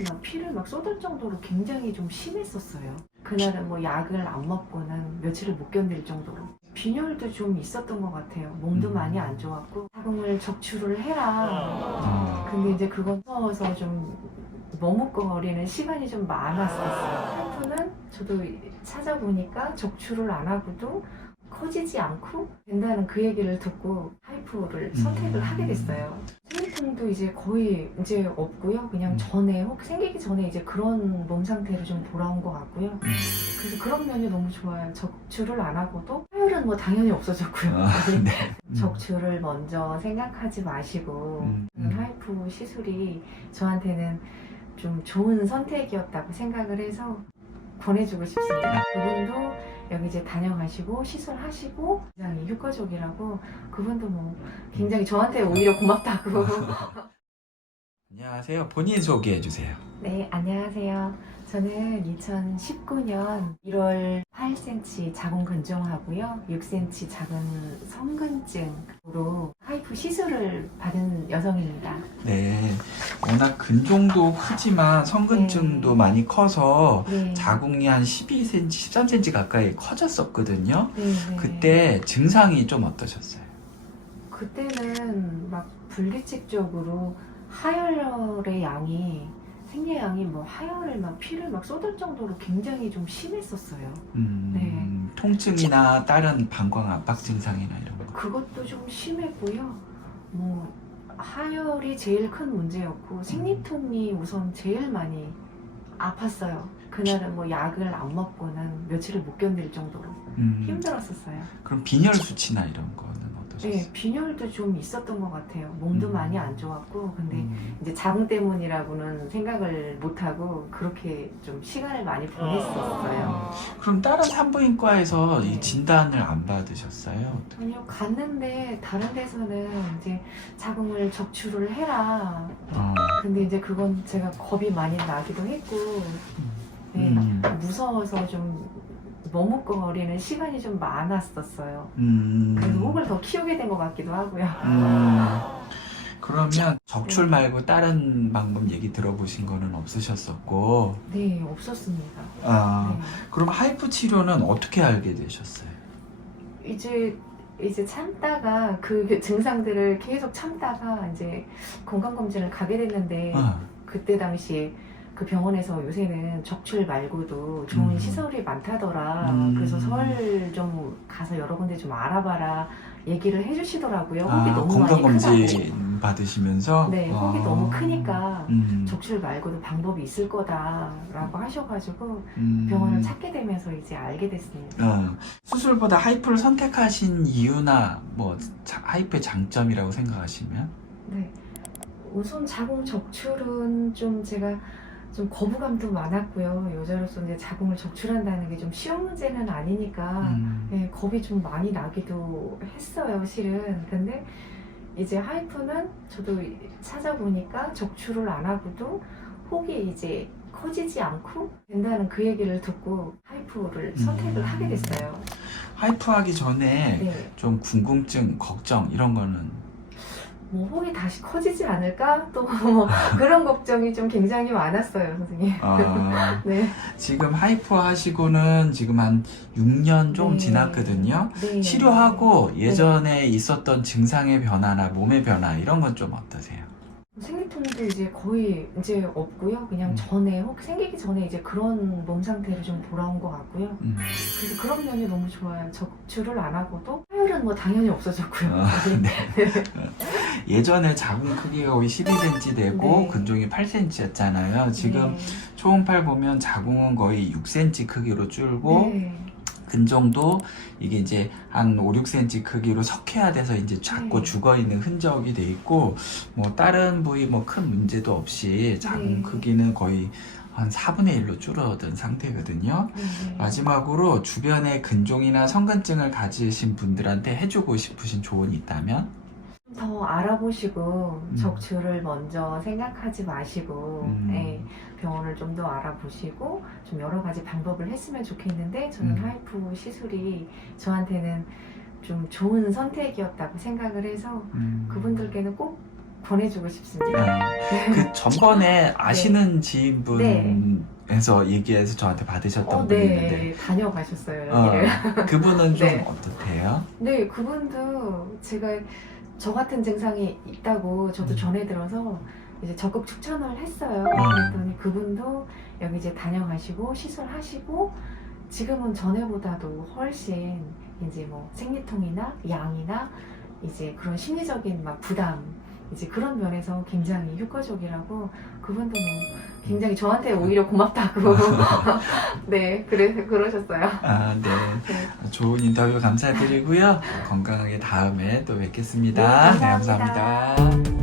하혈을 막 피를 막 쏟을 정도로 굉장히 좀 심했었어요. 그날은 뭐 약을 안 먹고는 며칠을 못 견딜 정도로 빈혈도 좀 있었던 것 같아요. 몸도 많이 안 좋았고 자궁을 적출을 해라. 근데 이제 그건 무서워서 좀 머뭇거리는 시간이 좀 많았었어요. 하여튼은 저도 찾아보니까 적출을 안 하고도 커지지 않고 된다는 그 얘기를 듣고 하이프를 선택을 하게 됐어요. 생리통도 이제 거의 이제 없고요. 그냥 전에 혹 생기기 전에 이제 그런 몸 상태로 좀 돌아온 것 같고요. 그래서 그런 면이 너무 좋아요. 적출을 안 하고도 하혈은 뭐 당연히 없어졌고요. 네. 적출을 먼저 생각하지 마시고 하이프 시술이 저한테는 좀 좋은 선택이었다고 생각을 해서 권해주고 싶습니다. 그분도 여기 이제 다녀가시고 시술하시고 굉장히 효과적이라고 그분도 뭐 굉장히 저한테 오히려 고맙다고. 안녕하세요. 본인 소개해 주세요. 네, 안녕하세요. 저는 2019년 1월 8cm 자궁 근종하고요, 6cm 작은 성근증으로 하이프 시술을 받은 여성입니다. 네. 워낙 근종도 크지만 성근증도 네. 많이 커서 네. 자궁이 한 12cm, 13cm 가까이 커졌었거든요. 네, 네. 그때 증상이 좀 어떠셨어요? 그때는 막 불규칙적으로 하혈의 양이 생리양이 뭐 하혈을 막 피를 막 쏟을 정도로 굉장히 좀 심했었어요. 네. 통증이나 다른 방광 압박 증상이나 이런 거. 그것도 좀 심했고요. 뭐 하혈이 제일 큰 문제였고 생리통이 우선 제일 많이 아팠어요. 그날은 뭐 약을 안 먹고는 며칠을 못 견딜 정도로 힘들었었어요. 그럼 빈혈 수치나 이런 거는 어떠셨어요? 네, 빈혈도 좀 있었던 것 같아요. 몸도 많이 안 좋았고, 근데 이제 자궁 때문이라고는 생각을 못하고 그렇게 좀 시간을 많이 보냈었어요. 그럼 다른 산부인과에서 네. 이 진단을 안 받으셨어요? 아니요, 갔는데 다른 데서는 이제 자궁을 적출을 해라. 근데 이제 그건 제가 겁이 많이 나기도 했고, 네, 무서워서 좀 머뭇거리는 시간이 좀 많았었어요. 그래서 혹을 더 키우게 된 것 같기도 하고요. 그러면 적출 말고 다른 방법 얘기 들어보신 거는 없으셨었고, 네, 없었습니다. 네. 그럼 하이프 치료는 어떻게 알게 되셨어요? 이제 참다가 그 증상들을 계속 참다가 이제 건강검진을 가게 됐는데 그때 당시에 그 병원에서 요새는 적출 말고도 좋은 시설이 많다더라. 그래서 서울 좀 가서 여러 군데 좀 알아봐라 얘기를 해주시더라고요. 혹이 너무 많이 건강검진 크다고. 받으시면서? 네, 혹이 너무 크니까 적출 말고도 방법이 있을 거다라고 하셔가지고 병원을 찾게 되면서 이제 알게 됐습니다. 수술보다 하이프를 선택하신 이유나 뭐 하이프의 장점이라고 생각하시면? 네, 우선 자궁 적출은 좀 제가 좀 거부감도 많았고요. 여자로서 이제 자궁을 적출한다는 게 좀 쉬운 문제는 아니니까 네, 겁이 좀 많이 나기도 했어요, 실은. 근데 이제 하이프는 저도 찾아보니까 적출을 안 하고도 혹이 이제 커지지 않고 된다는 그 얘기를 듣고 하이프를 선택을 하게 됐어요. 하이프 하기 전에 네. 좀 궁금증, 걱정 이런 거는? 뭐 혹이 다시 커지지 않을까? 또 뭐 그런 걱정이 좀 굉장히 많았어요, 선생님. 네. 지금 하이프 하시고는 지금 한 6년 좀 네. 지났거든요. 네. 치료하고 예전에 있었던 증상의 변화나 몸의 변화 이런 건 좀 어떠세요? 생리통도 이제 거의 이제 없고요. 그냥 전에 혹 생기기 전에 이제 그런 몸 상태로 좀 돌아온 것 같고요. 그래서 그런 면이 너무 좋아요. 적출을 안 하고도 하혈은 뭐 당연히 없어졌고요. 네. 예전에 자궁 크기가 거의 12cm 되고 네. 근종이 8cm였잖아요. 지금 네. 초음파를 보면 자궁은 거의 6cm 크기로 줄고 네. 근종도 이게 이제 한 5, 6cm 크기로 석회화돼서 이제 자꾸 네. 죽어 있는 흔적이 돼 있고, 뭐 다른 부위 뭐 큰 문제도 없이 자궁 네. 크기는 거의 한 4분의 1로 줄어든 상태거든요. 네. 마지막으로 주변에 근종이나 성근증을 가지신 분들한테 해주고 싶으신 조언이 있다면? 더 알아보시고 적출을 먼저 생각하지 마시고 네, 병원을 좀 더 알아보시고 좀 여러 가지 방법을 했으면 좋겠는데 저는 하이프 시술이 저한테는 좀 좋은 선택이었다고 생각을 해서 그분들께는 꼭 보내주고 싶습니다. 그 전번에 아시는 지인분에서 얘기해서 저한테 받으셨던 분이 있는데 네, 다녀가셨어요, 여기를. 그분은 좀 네. 어떻대요? 네, 그분도 제가 저 같은 증상이 있다고 저도 전해 들어서 이제 적극 추천을 했어요. 그랬더니 그분도 여기 이제 다녀가시고 시술하시고 지금은 전에보다도 훨씬 이제 뭐 생리통이나 양이나 이제 그런 심리적인 막 부담 이제 그런 면에서 굉장히 효과적이라고 그분도 뭐 굉장히 저한테 오히려 고맙다고 네 그러셨어요. 네. 네. 좋은 인터뷰 감사드리고요. 건강하게 다음에 또 뵙겠습니다. 네, 감사합니다. 감사합니다.